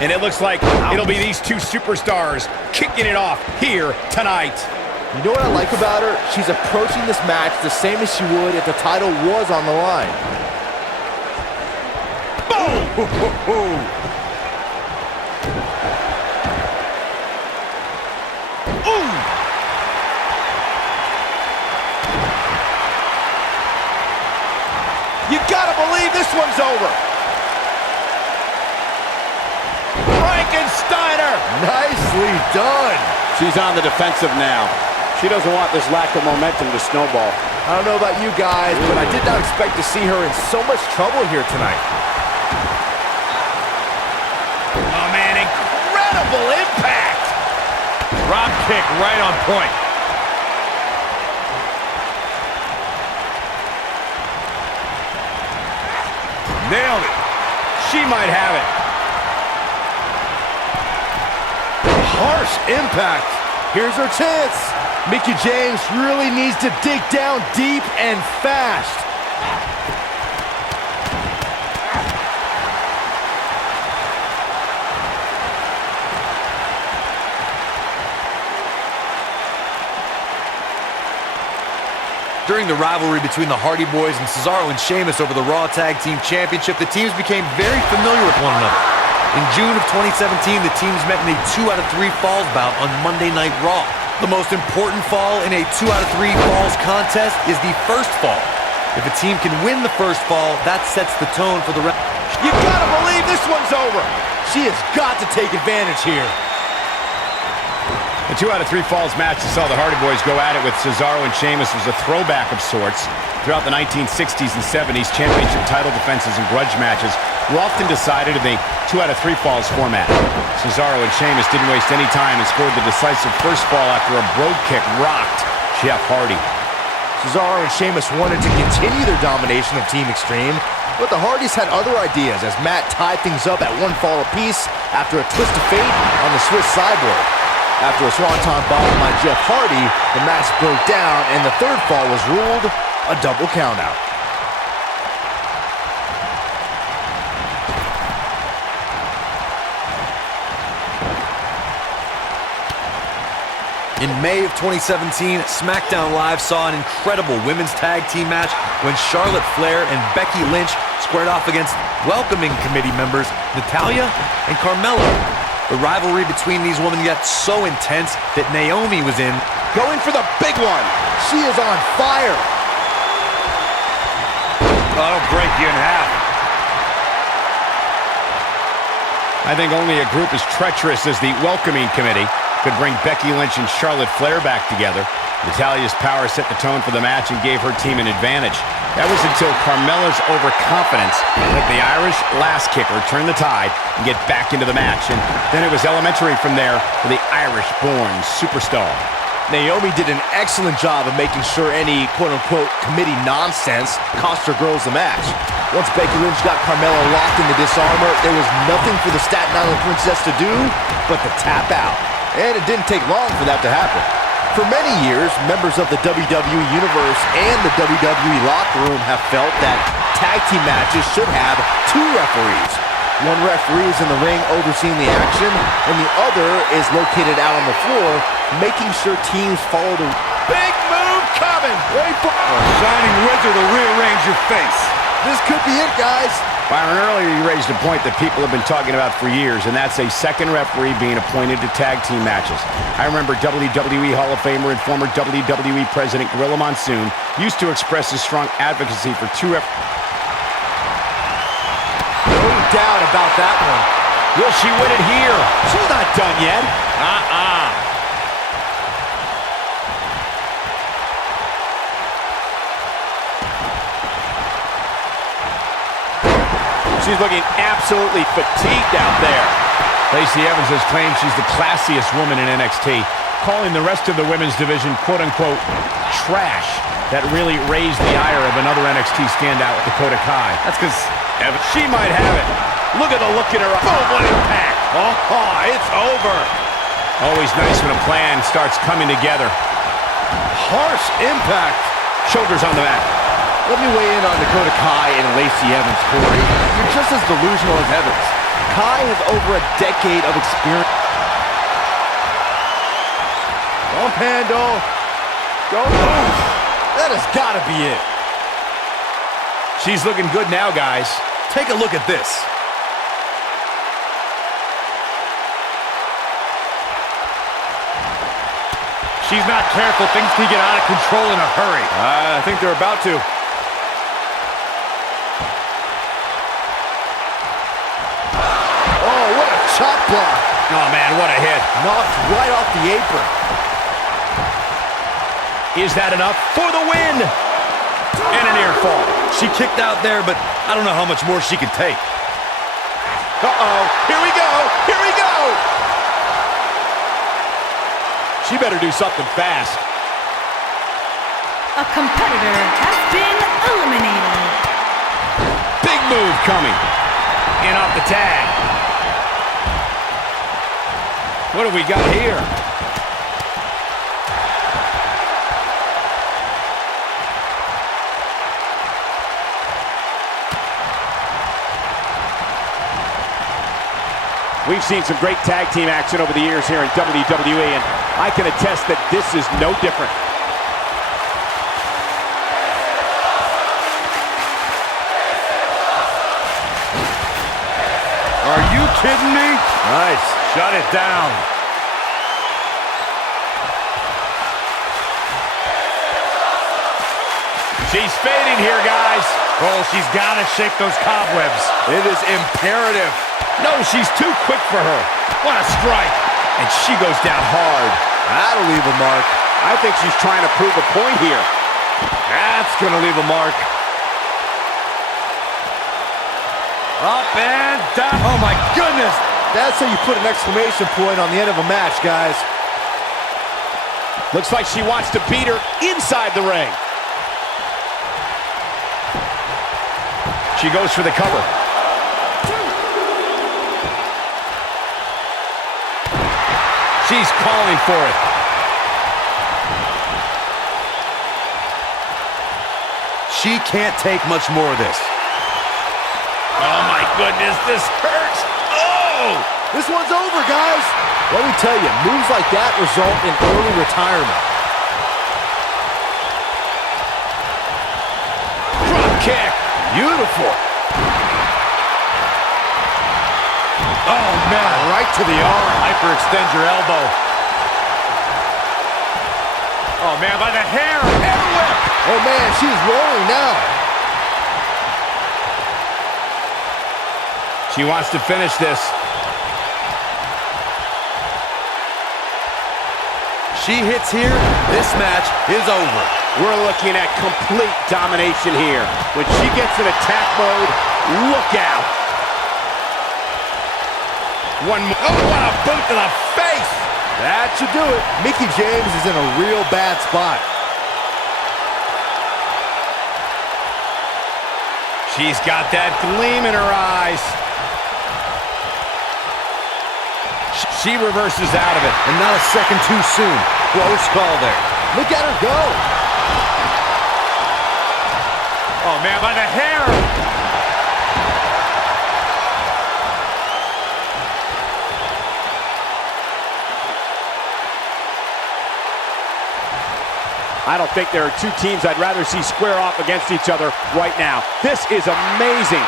And it looks like it'll be these two superstars kicking it off here tonight. You know what I like about her? She's approaching this match the same as she would if the title was on the line. Boom! Ooh! You gotta believe this one's over. Frankensteiner! Nicely done. She's on the defensive now. She doesn't want this lack of momentum to snowball. I don't know about you guys, but I did not expect to see her in so much trouble here tonight. Oh, man, incredible impact! Drop kick right on point. Nailed it. She might have it. Harsh impact. Here's her chance. Mickie James really needs to dig down deep and fast. During the rivalry between the Hardy Boys and Cesaro and Sheamus over the Raw Tag Team Championship, the teams became very familiar with one another. In June of 2017, the teams met in a 2 out of 3 falls bout on Monday Night Raw. The most important fall in a 2 out of 3 falls contest is the first fall. If a team can win the first fall, that sets the tone for the rest. You gotta believe this one's over. She has got to take advantage here. The 2 out of 3 falls match that saw the Hardy Boys go at it with Cesaro and Sheamus was a throwback of sorts. Throughout the 1960s and 70s, championship title defenses and grudge matches were often decided in a 2 out of 3 falls format. Cesaro and Sheamus didn't waste any time and scored the decisive first fall after a brogue kick rocked Jeff Hardy. Cesaro and Sheamus wanted to continue their domination of Team Extreme, but the Hardys had other ideas as Matt tied things up at 1 fall apiece after a twist of fate on the Swiss Cyborg. After a swanton bomb by Jeff Hardy, the match broke down and the third fall was ruled a double countout. In May of 2017, SmackDown Live saw an incredible women's tag team match when Charlotte Flair and Becky Lynch squared off against welcoming committee members Natalya and Carmella. The rivalry between these women got so intense that Naomi was in. Going for the big one. She is on fire. That'll break you in half. I think only a group as treacherous as the welcoming committee could bring Becky Lynch and Charlotte Flair back together. Natalya's power set the tone for the match and gave her team an advantage. That was until Carmella's overconfidence let the Irish last kicker turn the tide and get back into the match. And then it was elementary from there for the Irish-born superstar. Naomi did an excellent job of making sure any quote-unquote committee nonsense cost her girls the match. Once Becky Lynch got Carmella locked in the disarmor, there was nothing for the Staten Island Princess to do but to tap out. And it didn't take long for that to happen. For many years, members of the WWE Universe and the WWE locker room have felt that tag team matches should have 2 referees. One referee is in the ring overseeing the action, and the other is located out on the floor, making sure teams follow the... Big move coming! Wait for... Shining wizard will rearrange your face. This could be it, guys. Byron, earlier you raised a point that people have been talking about for years, and that's a second referee being appointed to tag team matches. I remember WWE Hall of Famer and former WWE President Gorilla Monsoon used to express his strong advocacy for 2 referees. No doubt about that one. Will she win it here? She's not done yet. She's looking absolutely fatigued out there. Lacey Evans has claimed she's the classiest woman in NXT, calling the rest of the women's division quote-unquote trash. That really raised the ire of another NXT standout, Dakota Kai. That's because she might have it. Look at the look in her eye. Boom, what impact. Oh, it's over. Always nice when a plan starts coming together. Harsh impact. Shoulders on the mat. Let me weigh in on Dakota Kai and Lacey Evans, Corey. You're just as delusional as Evans. Kai has over a decade of experience. Bump handle. Go. That has got to be it. She's looking good now, guys. Take a look at this. She's not careful. Things can get out of control in a hurry. I think they're about to. Oh, what a chop block. Oh, man, what a hit. Knocked right off the apron. Is that enough for the win? And a near fall. She kicked out there, but I don't know how much more she can take. Uh-oh. Here we go. Here we go. She better do something fast. A competitor has been eliminated. Big move coming. In off the tag. What have we got here? We've seen some great tag team action over the years here in WWE, and I can attest that this is no different. Are you kidding me? Nice. Shut it down. She's fading here, guys. Oh, she's got to shake those cobwebs. It is imperative. No, she's too quick for her. What a strike. And she goes down hard. That'll leave a mark. I think she's trying to prove a point here. That's going to leave a mark. Up and down. Oh, my goodness. That's how you put an exclamation point on the end of a match, guys. Looks like she wants to beat her inside the ring. She goes for the cover. She's calling for it. She can't take much more of this. Oh my goodness, this hurts. Oh! This one's over, guys. Let me tell you, moves like that result in early retirement. Drop kick. Beautiful. Oh, man. Right to the arm. Hyperextend your elbow. Oh, man, by the hair. Hair whip. Oh, man, she's rolling now. She wants to finish this. She hits here, this match is over. We're looking at complete domination here. When she gets in attack mode, look out. One more. Oh, what a boot to the face. That should do it. Mickie James is in a real bad spot. She's got that gleam in her eyes. She reverses out of it. And not a second too soon. Close call there. Look at her go. Oh, man, by the hair. I don't think there are two teams I'd rather see square off against each other right now. This is amazing.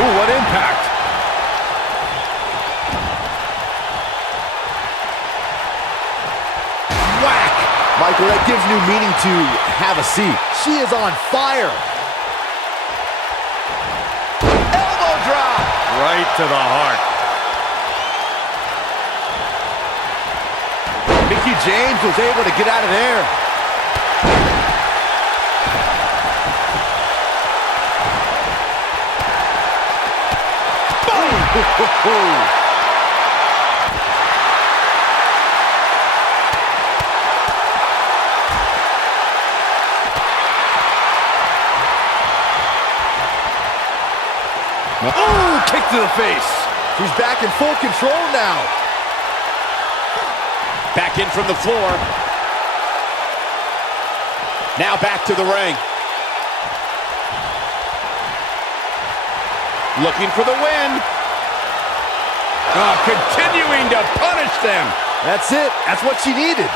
Ooh, what impact. Whack. Michael, that gives new meaning to have a seat. She is on fire. Elbow drop. Right to the heart. Mickie James was able to get out of there. Boom! Ooh, kick to the face. She's back in full control now. Back in from the floor. Now back to the ring. looking for the win. Oh, continuing to punish them. That's it. That's what she needed.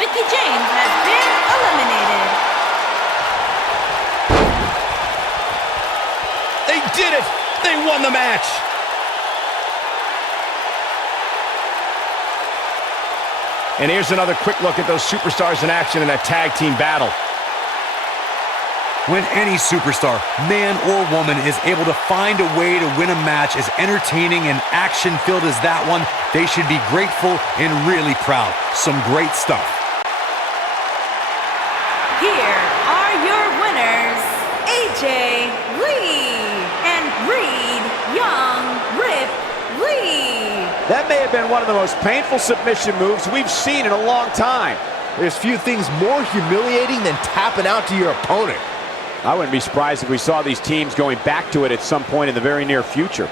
Mickie James has been eliminated. They did it. They won the match. And here's another quick look at those superstars in action in that tag team battle. When any superstar, man or woman, is able to find a way to win a match as entertaining and action-filled as that one, they should be grateful and really proud. Some great stuff. Here are your winners, AJ Lee and Rhea Ripley. That may have been one of the most painful submission moves we've seen in a long time. There's few things more humiliating than tapping out to your opponent. I wouldn't be surprised if we saw these teams going back to it at some point in the very near future.